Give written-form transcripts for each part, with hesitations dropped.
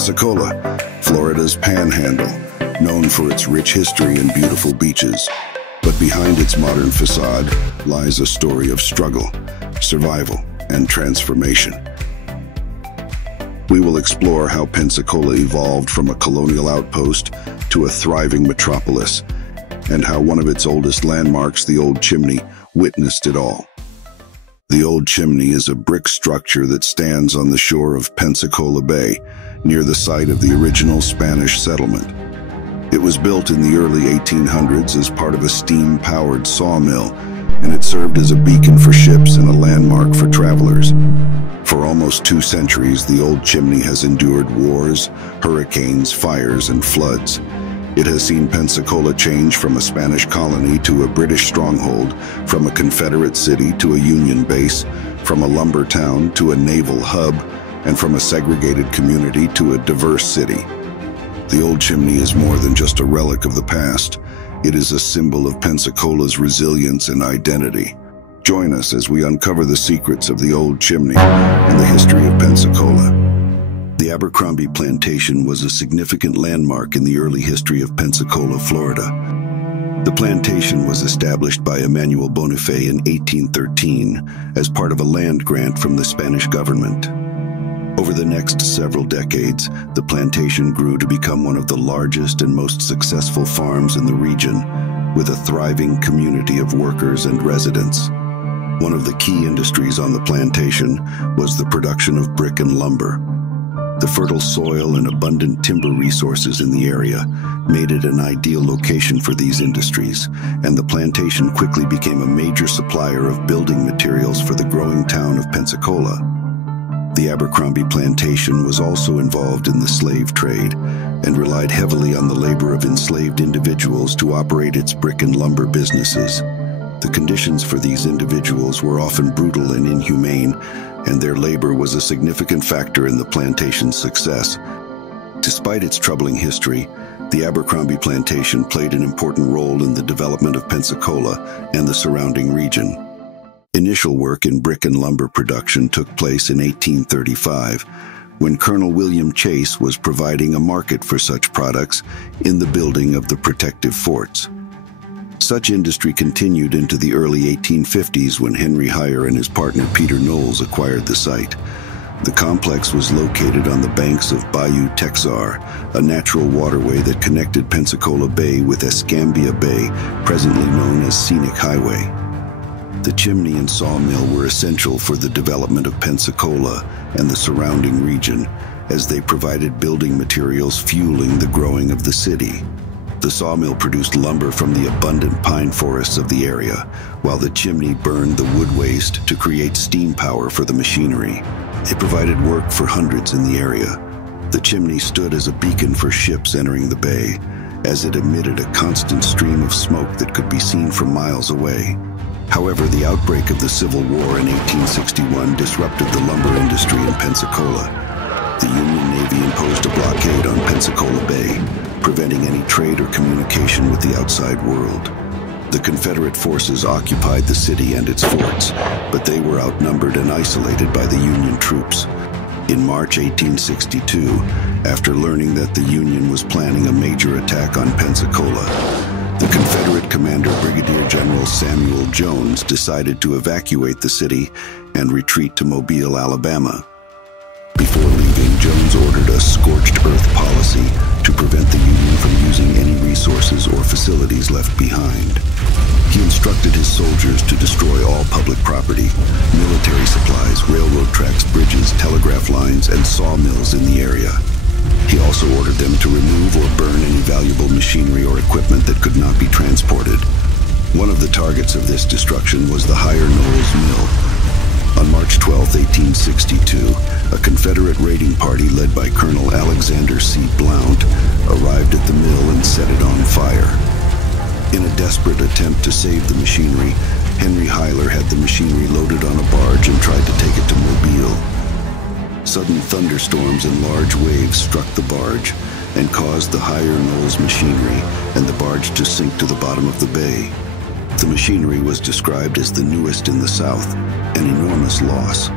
Pensacola, Florida's panhandle, known for its rich history and beautiful beaches. But behind its modern facade lies a story of struggle, survival, and transformation. We will explore how Pensacola evolved from a colonial outpost to a thriving metropolis, and how one of its oldest landmarks, the Old Chimney, witnessed it all. The Old Chimney is a brick structure that stands on the shore of Pensacola Bay, near the site of the original Spanish settlement. It was built in the early 1800s as part of a steam-powered sawmill, and it served as a beacon for ships and a landmark for travelers. For almost 2 centuries, the Old Chimney has endured wars, hurricanes, fires, and floods. It has seen Pensacola change from a Spanish colony to a British stronghold, from a Confederate city to a Union base, from a lumber town to a naval hub, and from a segregated community to a diverse city. The Old Chimney is more than just a relic of the past. It is a symbol of Pensacola's resilience and identity. Join us as we uncover the secrets of the Old Chimney and the history of Pensacola. The Abercrombie Plantation was a significant landmark in the early history of Pensacola, Florida. The plantation was established by Emmanuel Bonifay in 1813 as part of a land grant from the Spanish government. Over the next several decades, the plantation grew to become one of the largest and most successful farms in the region, with a thriving community of workers and residents. One of the key industries on the plantation was the production of brick and lumber. The fertile soil and abundant timber resources in the area made it an ideal location for these industries, and the plantation quickly became a major supplier of building materials for the growing town of Pensacola. The Abercrombie Plantation was also involved in the slave trade and relied heavily on the labor of enslaved individuals to operate its brick and lumber businesses. The conditions for these individuals were often brutal and inhumane, and their labor was a significant factor in the plantation's success. Despite its troubling history, the Abercrombie Plantation played an important role in the development of Pensacola and the surrounding region. Initial work in brick and lumber production took place in 1835, when Colonel William Chase was providing a market for such products in the building of the protective forts. Such industry continued into the early 1850s when Henry Heyer and his partner Peter Knowles acquired the site. The complex was located on the banks of Bayou Texar, a natural waterway that connected Pensacola Bay with Escambia Bay, presently known as Scenic Highway. The chimney and sawmill were essential for the development of Pensacola and the surrounding region, as they provided building materials fueling the growing of the city. The sawmill produced lumber from the abundant pine forests of the area, while the chimney burned the wood waste to create steam power for the machinery. It provided work for hundreds in the area. The chimney stood as a beacon for ships entering the bay, as it emitted a constant stream of smoke that could be seen from miles away. However, the outbreak of the Civil War in 1861 disrupted the lumber industry in Pensacola. The Union Navy imposed a blockade on Pensacola Bay, preventing any trade or communication with the outside world. The Confederate forces occupied the city and its forts, but they were outnumbered and isolated by the Union troops. In March 1862, after learning that the Union was planning a major attack on Pensacola, the Confederate commander, Brigadier General Samuel Jones, decided to evacuate the city and retreat to Mobile, Alabama. Before leaving, Jones ordered a scorched earth policy to prevent the Union from using any resources or facilities left behind. He instructed his soldiers to destroy all public property, military supplies, railroad tracks, bridges, telegraph lines, and sawmills in the area. He also ordered them to remove or burn any valuable machinery or equipment that could not be transported. One of the targets of this destruction was the Higher Knolls Mill. On March 12, 1862, a Confederate raiding party led by Colonel Alexander C. Blount arrived at the mill and set it on fire. In a desperate attempt to save the machinery, Henry Heyer had the machinery loaded on a barge and tried to take it to Mobile. Sudden thunderstorms and large waves struck the barge and caused the Higher Knolls machinery and the barge to sink to the bottom of the bay. The machinery was described as the newest in the South, an enormous loss.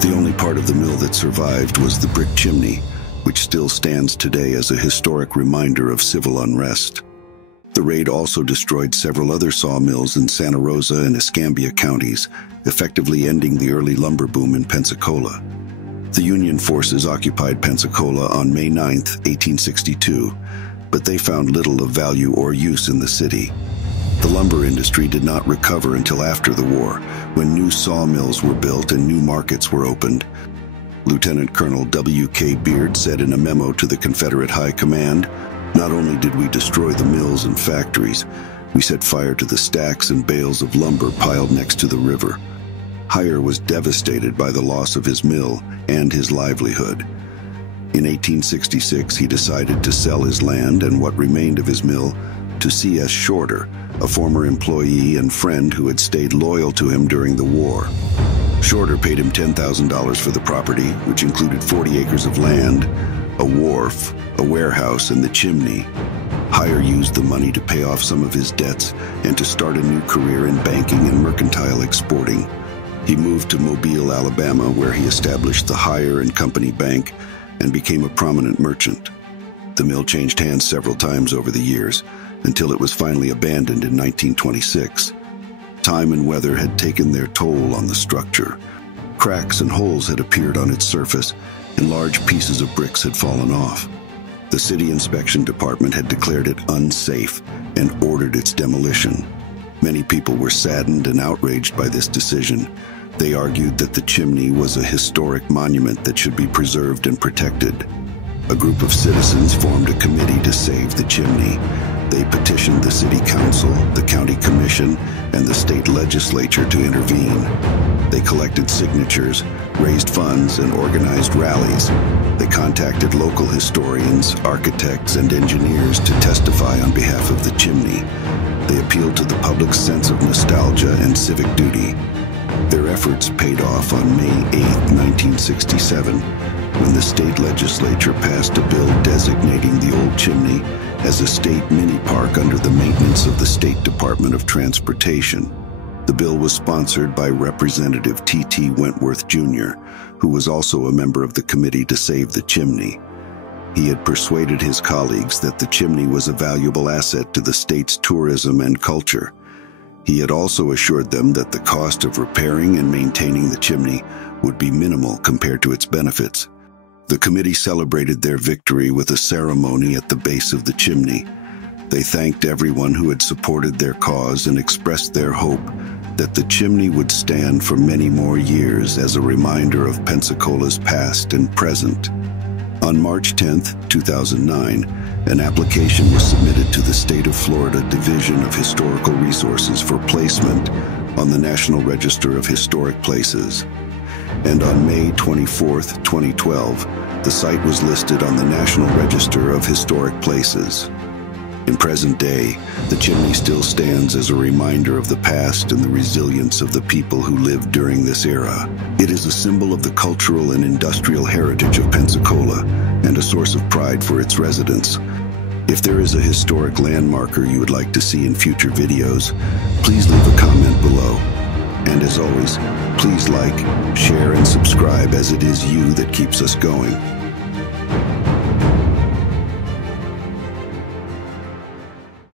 The only part of the mill that survived was the brick chimney, which still stands today as a historic reminder of civil unrest. The raid also destroyed several other sawmills in Santa Rosa and Escambia counties, effectively ending the early lumber boom in Pensacola. The Union forces occupied Pensacola on May 9, 1862, but they found little of value or use in the city. The lumber industry did not recover until after the war, when new sawmills were built and new markets were opened. Lieutenant Colonel W.K. Beard said in a memo to the Confederate High Command, "Not only did we destroy the mills and factories, we set fire to the stacks and bales of lumber piled next to the river." Heyer was devastated by the loss of his mill and his livelihood. In 1866, he decided to sell his land and what remained of his mill to C.S. Shorter, a former employee and friend who had stayed loyal to him during the war. Shorter paid him $10,000 for the property, which included 40 acres of land, a wharf, a warehouse, and the chimney. Heyer used the money to pay off some of his debts and to start a new career in banking and mercantile exporting. He moved to Mobile, Alabama, where he established the Heyer and Company Bank and became a prominent merchant. The mill changed hands several times over the years, until it was finally abandoned in 1926. Time and weather had taken their toll on the structure. Cracks and holes had appeared on its surface, and large pieces of bricks had fallen off. The city inspection department had declared it unsafe and ordered its demolition. Many people were saddened and outraged by this decision. They argued that the chimney was a historic monument that should be preserved and protected. A group of citizens formed a committee to save the chimney. They petitioned the city council, the county commission, and the state legislature to intervene. They collected signatures, raised funds, and organized rallies. They contacted local historians, architects, and engineers to testify on behalf of the chimney. They appealed to the public's sense of nostalgia and civic duty. Their efforts paid off on May 8, 1967, when the state legislature passed a bill designating the Old Chimney as a state mini-park under the maintenance of the State Department of Transportation. The bill was sponsored by Representative T.T. Wentworth, Jr., who was also a member of the committee to save the chimney. He had persuaded his colleagues that the chimney was a valuable asset to the state's tourism and culture. He had also assured them that the cost of repairing and maintaining the chimney would be minimal compared to its benefits. The committee celebrated their victory with a ceremony at the base of the chimney. They thanked everyone who had supported their cause and expressed their hope that the chimney would stand for many more years as a reminder of Pensacola's past and present. On March 10, 2009, an application was submitted to the State of Florida Division of Historical Resources for placement on the National Register of Historic Places. And on May 24, 2012, the site was listed on the National Register of Historic Places. In present day, the chimney still stands as a reminder of the past and the resilience of the people who lived during this era. It is a symbol of the cultural and industrial heritage of Pensacola and a source of pride for its residents. If there is a historic landmarker you would like to see in future videos, please leave a comment below. And as always, please like, share, and subscribe, as it is you that keeps us going.